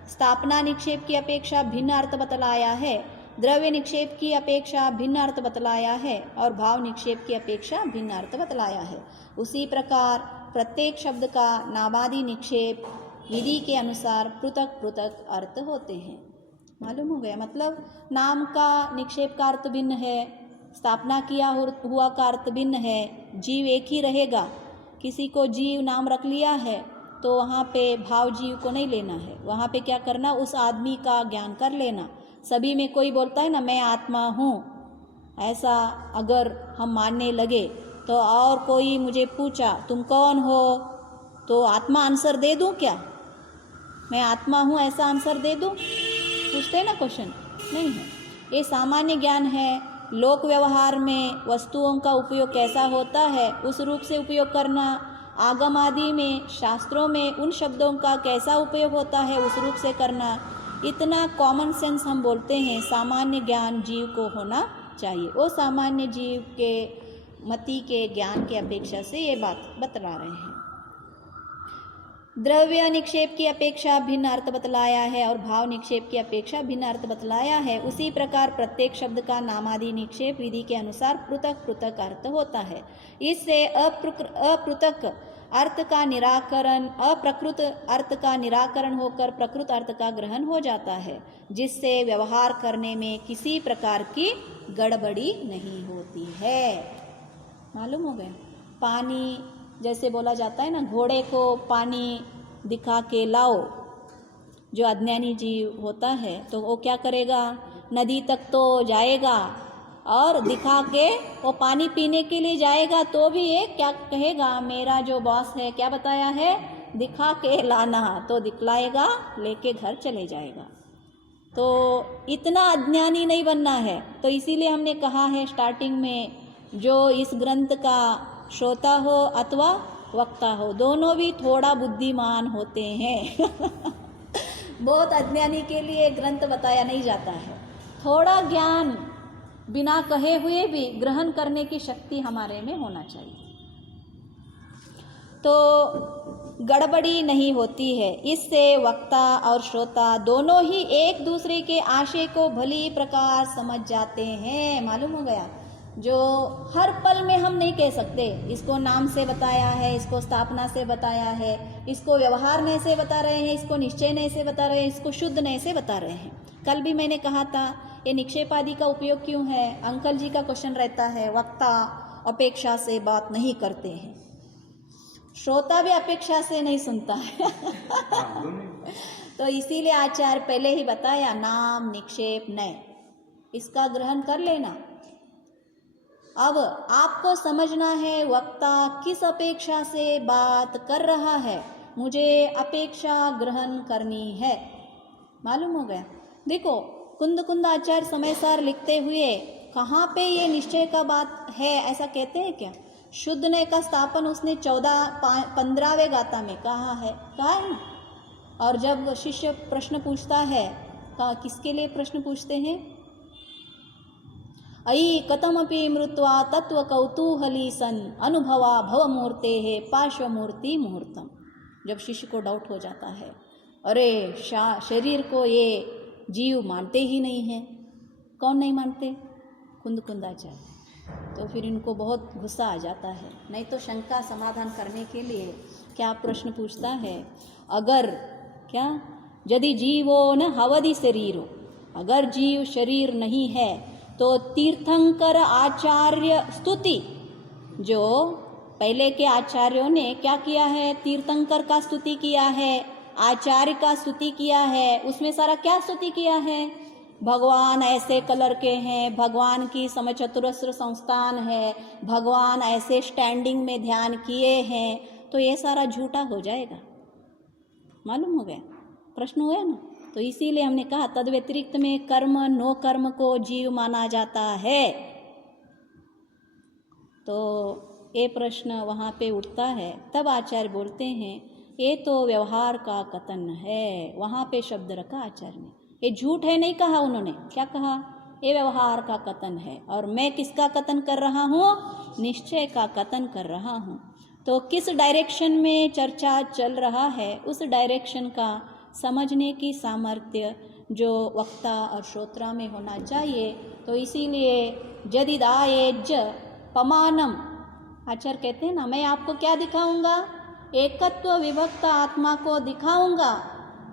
स्थापना निक्षेप की अपेक्षा भिन्न अर्थ बतलाया है, द्रव्य निक्षेप की अपेक्षा भिन्न अर्थ बतलाया है, और भाव निक्षेप की अपेक्षा भिन्न अर्थ बतलाया है, उसी प्रकार प्रत्येक शब्द का नामादि निक्षेप विधि के अनुसार पृथक पृथक अर्थ होते हैं। मालूम हो गया। मतलब नाम का निक्षेप का अर्थ भिन्न है, स्थापना किया हुआ का अर्थ भिन्न है, जीव एक ही रहेगा। किसी को जीव नाम रख लिया है तो वहाँ पे भाव जीव को नहीं लेना है, वहाँ पे क्या करना? उस आदमी का ज्ञान कर लेना। सभी में कोई बोलता है ना मैं आत्मा हूँ, ऐसा अगर हम मानने लगे तो और कोई मुझे पूछा तुम कौन हो तो आत्मा आंसर दे दूँ क्या? मैं आत्मा हूँ ऐसा आंसर दे दूँ? पूछते हैं ना क्वेश्चन, नहीं है। ये सामान्य ज्ञान है। लोक व्यवहार में वस्तुओं का उपयोग कैसा होता है उस रूप से उपयोग करना, आगम आदि में शास्त्रों में उन शब्दों का कैसा उपयोग होता है उस रूप से करना, इतना कॉमन सेंस हम बोलते हैं सामान्य ज्ञान जीव को होना चाहिए। वो सामान्य जीव के मति के ज्ञान के अपेक्षा से ये बात बतला रहे हैं। द्रव्य निक्षेप की अपेक्षा भिन्न अर्थ बतलाया है और भाव निक्षेप की अपेक्षा भिन्न अर्थ बतलाया है, उसी प्रकार प्रत्येक शब्द का नामादि निक्षेप विधि के अनुसार पृथक पृथक अर्थ होता है। इससे अपृथक अर्थ का निराकरण, अप्रकृत अर्थ का निराकरण होकर प्रकृत अर्थ का ग्रहण हो जाता है, जिससे व्यवहार करने में किसी प्रकार की गड़बड़ी नहीं होती है। मालूम हो गया। पानी जैसे बोला जाता है ना, घोड़े को पानी दिखा के लाओ, जो अज्ञानी जीव होता है तो वो क्या करेगा? नदी तक तो जाएगा और दिखा के वो पानी पीने के लिए जाएगा, तो भी ये क्या कहेगा? मेरा जो बॉस है क्या बताया है? दिखा के लाना, तो दिखलाएगा, लेके घर चले जाएगा। तो इतना अज्ञानी नहीं बनना है। तो इसीलिए हमने कहा है स्टार्टिंग में, जो इस ग्रंथ का श्रोता हो अथवा वक्ता हो, दोनों भी थोड़ा बुद्धिमान होते हैं। बहुत अज्ञानी के लिए ग्रंथ बताया नहीं जाता है। थोड़ा ज्ञान बिना कहे हुए भी ग्रहण करने की शक्ति हमारे में होना चाहिए, तो गड़बड़ी नहीं होती है। इससे वक्ता और श्रोता दोनों ही एक दूसरे के आशय को भली प्रकार समझ जाते हैं। मालूम हो गया, जो हर पल में हम नहीं कह सकते इसको नाम से बताया है, इसको स्थापना से बताया है, इसको व्यवहार नय से बता रहे हैं, इसको निश्चय नय से बता रहे हैं, इसको शुद्ध नय से बता रहे हैं। कल भी मैंने कहा था ये निक्षेप आदि का उपयोग क्यों है। अंकल जी का क्वेश्चन रहता है, वक्ता अपेक्षा से बात नहीं करते हैं, श्रोता भी अपेक्षा से नहीं सुनता है तो इसीलिए आचार्य पहले ही बताया नाम निक्षेप नय, इसका ग्रहण कर लेना। अब आपको समझना है वक्ता किस अपेक्षा से बात कर रहा है, मुझे अपेक्षा ग्रहण करनी है। मालूम हो गया। देखो कुंद कुंद आचार्य समय सार लिखते हुए कहाँ पे ये निश्चय का बात है ऐसा कहते हैं क्या? शुद्ध नय का स्थापन उसने 15वें गाथा में कहा है ना। और जब शिष्य प्रश्न पूछता है, किसके लिए प्रश्न पूछते हैं? अयि कथमपि मृत्वा तत्व कौतूहली सन अनुभवा भवमूर्ते है पार्श्वमूर्ति मुहूर्तम। जब शिष्य को डाउट हो जाता है, अरे शरीर को ये जीव मानते ही नहीं है। कौन नहीं मानते? कुंद कुंदाचार्य। तो फिर इनको बहुत गुस्सा आ जाता है। नहीं तो शंका समाधान करने के लिए क्या प्रश्न पूछता है, अगर क्या यदि जीवो न हवदि शरीरो, अगर जीव शरीर नहीं है तो तीर्थंकर आचार्य स्तुति, जो पहले के आचार्यों ने क्या किया है, तीर्थंकर का स्तुति किया है, आचार्य का स्तुति किया है, उसमें सारा क्या स्तुति किया है, भगवान ऐसे कलर के हैं, भगवान की समचतुरस्र संस्थान है, भगवान ऐसे स्टैंडिंग में ध्यान किए हैं, तो ये सारा झूठा हो जाएगा। मालूम हो गया, प्रश्न हुआ ना। तो इसीलिए हमने कहा तद व्यतिरिक्त में कर्म नो कर्म को जीव माना जाता है। तो ये प्रश्न वहाँ पे उठता है, तब आचार्य बोलते हैं ये तो व्यवहार का कथन है। वहाँ पे शब्द रखा आचार्य ने, ये झूठ है नहीं कहा उन्होंने, क्या कहा, ये व्यवहार का कथन है। और मैं किसका कथन कर रहा हूँ? निश्चय का कथन कर रहा हूँ। तो किस डायरेक्शन में चर्चा चल रहा है उस डायरेक्शन का समझने की सामर्थ्य जो वक्ता और श्रोत्रा में होना चाहिए। तो इसीलिए जदिदायेज पमानम, आचार्य कहते हैं ना, मैं आपको क्या दिखाऊंगा, एकत्व विभक्त आत्मा को दिखाऊंगा,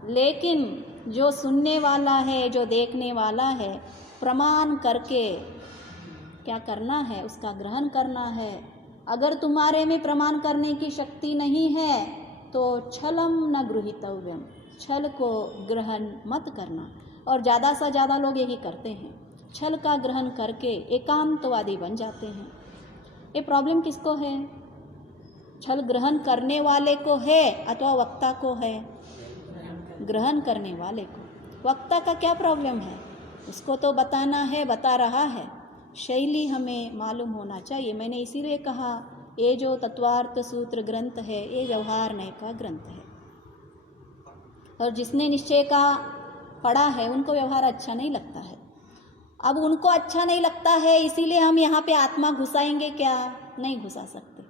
लेकिन जो सुनने वाला है, जो देखने वाला है, प्रमाण करके क्या करना है, उसका ग्रहण करना है। अगर तुम्हारे में प्रमाण करने की शक्ति नहीं है तो छलम न गृहीतव्यम, छल को ग्रहण मत करना। और ज़्यादा से ज़्यादा लोग यही करते हैं, छल का ग्रहण करके एकांतवादी बन जाते हैं। ये प्रॉब्लम किसको है? छल ग्रहण करने वाले को है अथवा वक्ता को है? ग्रहण करने वाले को। वक्ता का क्या प्रॉब्लम है? उसको तो बताना है, बता रहा है, शैली हमें मालूम होना चाहिए। मैंने इसीलिए कहा ये जो तत्वार्थ सूत्र ग्रंथ है ये व्यवहार नय का ग्रंथ है। और जिसने निश्चय का पढ़ा है उनको व्यवहार अच्छा नहीं लगता है। अब उनको अच्छा नहीं लगता है इसीलिए हम यहाँ पे आत्मा घुसाएंगे क्या? नहीं घुसा सकते।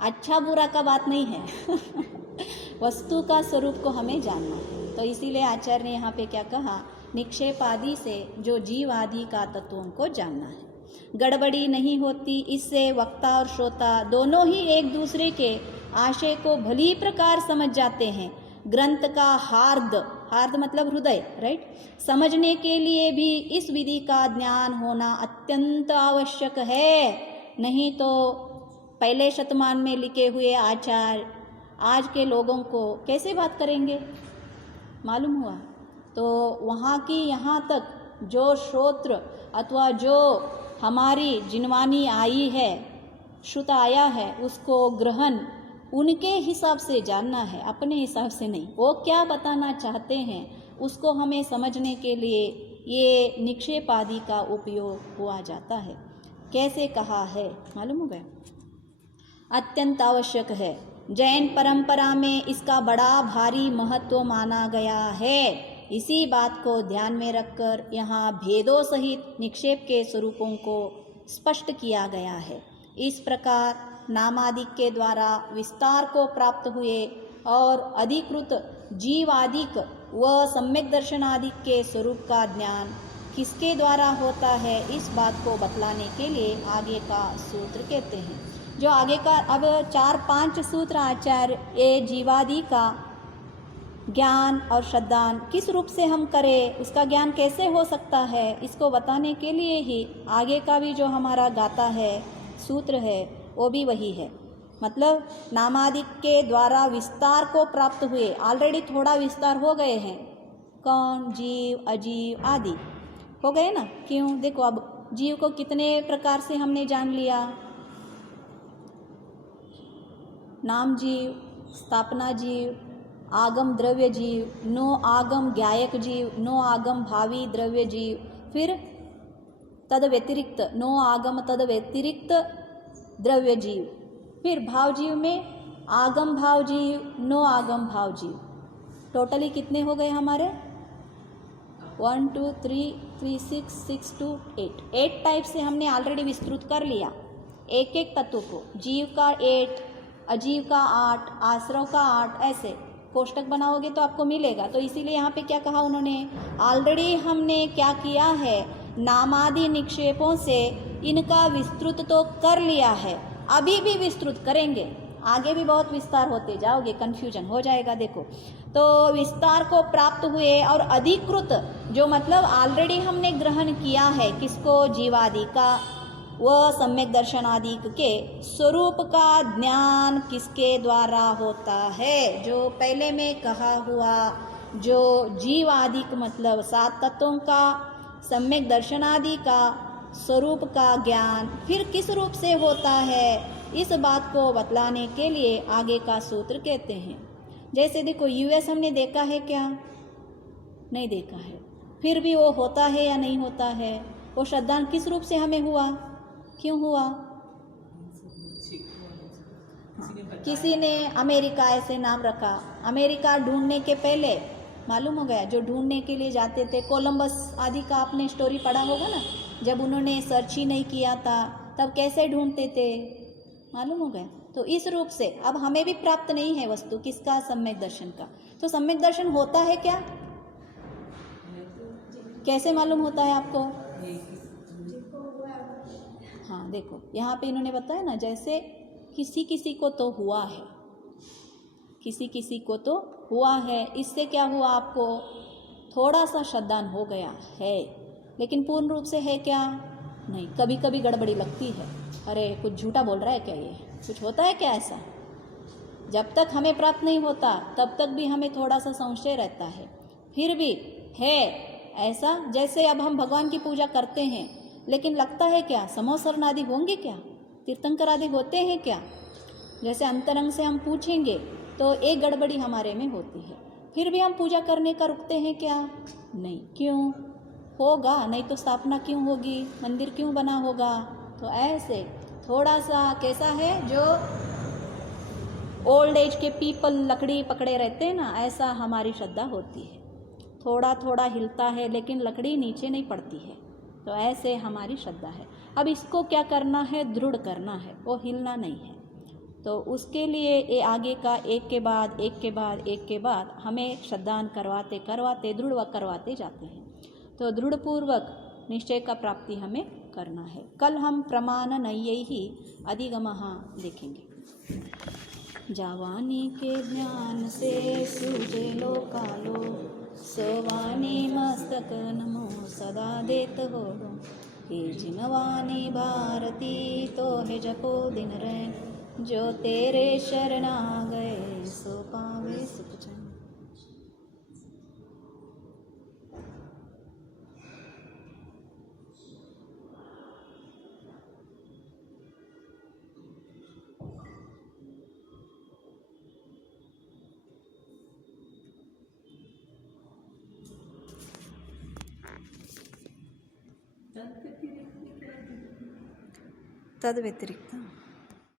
अच्छा बुरा का बात नहीं है वस्तु का स्वरूप को हमें जानना है। तो इसीलिए आचार्य ने यहाँ पे क्या कहा, निक्षेप आदि से जो जीव आदि का तत्वों को जानना है। गड़बड़ी नहीं होती, इससे वक्ता और श्रोता दोनों ही एक दूसरे के आशय को भली प्रकार समझ जाते हैं। ग्रंथ का हार्द मतलब हृदय, राइट, समझने के लिए भी इस विधि का ज्ञान होना अत्यंत आवश्यक है। नहीं तो पहले शतमान में लिखे हुए आचार्य आज के लोगों को कैसे बात करेंगे? मालूम हुआ। तो वहाँ की यहाँ तक जो श्रोत्र अथवा जो हमारी जिनवानी आई है, श्रुत आया है, उसको ग्रहण उनके हिसाब से जानना है, अपने हिसाब से नहीं। वो क्या बताना चाहते हैं उसको हमें समझने के लिए ये निक्षेप आदि का उपयोग हुआ जाता है। कैसे कहा है मालूम हो गया? अत्यंत आवश्यक है। जैन परंपरा में इसका बड़ा भारी महत्व माना गया है। इसी बात को ध्यान में रखकर यहाँ भेदों सहित निक्षेप के स्वरूपों को स्पष्ट किया गया है। इस प्रकार नामादिक के द्वारा विस्तार को प्राप्त हुए और अधिकृत जीवादिक व सम्यक दर्शनादिक के स्वरूप का ज्ञान किसके द्वारा होता है, इस बात को बतलाने के लिए आगे का सूत्र कहते हैं। जो आगे का अब 4-5 सूत्र आचार्य ये जीवादि का ज्ञान और श्रद्धान किस रूप से हम करें, उसका ज्ञान कैसे हो सकता है, इसको बताने के लिए ही आगे का भी जो हमारा गाथा है सूत्र है वो भी वही है। मतलब नामादिक के द्वारा विस्तार को प्राप्त हुए, ऑलरेडी थोड़ा विस्तार हो गए हैं। कौन? जीव, अजीव आदि हो गए ना। क्यों? देखो अब जीव को कितने प्रकार से हमने जान लिया। नाम जीव, स्थापना जीव, आगम द्रव्य जीव, नो आगम ज्ञायक जीव, नो आगम भावी द्रव्य जीव, फिर तद व्यतिरिक्त नो आगम तद व्यतिरिक्त द्रव्य जीव, फिर भाव जीव में आगम भाव जीव, नो आगम भाव जीव। टोटली कितने हो गए हमारे? 1 2 3 3 6 6 2 8 टाइप से हमने ऑलरेडी विस्तृत कर लिया एक एक तत्व को। जीव का 8, अजीव का 8, आश्रव का 8, ऐसे कोष्टक बनाओगे तो आपको मिलेगा। तो इसीलिए यहाँ पे क्या कहा उन्होंने, ऑलरेडी हमने क्या किया है, नामादि निक्षेपों से इनका विस्तृत तो कर लिया है, अभी भी विस्तृत करेंगे, आगे भी बहुत विस्तार होते जाओगे, कन्फ्यूजन हो जाएगा। देखो तो विस्तार को प्राप्त हुए और अधिकृत, जो मतलब ऑलरेडी हमने ग्रहण किया है किसको, जीवादि का, वह सम्यक दर्शन आदि के स्वरूप का ज्ञान किसके द्वारा होता है, जो पहले में कहा हुआ, जो जीवादिक मतलब 7 तत्वों का सम्यक दर्शनादि का स्वरूप का ज्ञान फिर किस रूप से होता है, इस बात को बतलाने के लिए आगे का सूत्र कहते हैं। जैसे देखो यूएस हमने देखा है क्या? नहीं देखा है, फिर भी वो होता है या नहीं होता है? वो श्रद्धान किस रूप से हमें हुआ, क्यों हुआ? किसी ने अमेरिका ऐसे नाम रखा, अमेरिका ढूंढने के पहले मालूम हो गया, जो ढूंढने के लिए जाते थे कोलंबस आदि का आपने स्टोरी पढ़ा होगा ना, जब उन्होंने सर्च ही नहीं किया था तब कैसे ढूंढते थे, मालूम हो गया। तो इस रूप से अब हमें भी प्राप्त नहीं है वस्तु किसका, सम्यक दर्शन का। तो सम्यक दर्शन होता है क्या, कैसे मालूम होता है आपको? हाँ देखो यहाँ पे इन्होंने बताया ना, जैसे किसी किसी को तो हुआ है, किसी किसी को तो हुआ है, इससे क्या हुआ, आपको थोड़ा सा श्रद्धान हो गया है, लेकिन पूर्ण रूप से है क्या, नहीं। कभी कभी गड़बड़ी लगती है, अरे कुछ झूठा बोल रहा है क्या, ये कुछ होता है क्या ऐसा। जब तक हमें प्राप्त नहीं होता तब तक भी हमें थोड़ा सा संशय रहता है, फिर भी है ऐसा। जैसे अब हम भगवान की पूजा करते हैं, लेकिन लगता है क्या समोसरण आदि होंगे क्या, तीर्थंकर आदि होते हैं क्या, जैसे अंतरंग से हम पूछेंगे तो एक गड़बड़ी हमारे में होती है, फिर भी हम पूजा करने का रुकते हैं क्या, नहीं। क्यों होगा, नहीं तो स्थापना क्यों होगी, मंदिर क्यों बना होगा। तो ऐसे थोड़ा सा कैसा है, जो ओल्ड एज के पीपल लकड़ी पकड़े रहते हैं ना, ऐसा हमारी श्रद्धा होती है, थोड़ा थोड़ा हिलता है लेकिन लकड़ी नीचे नहीं पड़ती है। तो ऐसे हमारी श्रद्धा है। अब इसको क्या करना है, दृढ़ करना है, वो हिलना नहीं है। तो उसके लिए ये आगे का एक के बाद एक के बाद एक के बाद हमें श्रद्धान करवाते करवाते दृढ़ करवाते जाते हैं। तो दृढ़ पूर्वक निश्चय का प्राप्ति हमें करना है। कल हम प्रमाण नय्यै ही अधिगमः देखेंगे। जावानी के ज्ञान से सूझे लोकालो, सवानी मस्तक नमो सदा देत होडो, हे जिनवानी भारती तो है जपो दिन रैन, जो तेरे शरण आ गए सो पावे सुख चैन। तद व्यतिरिक्त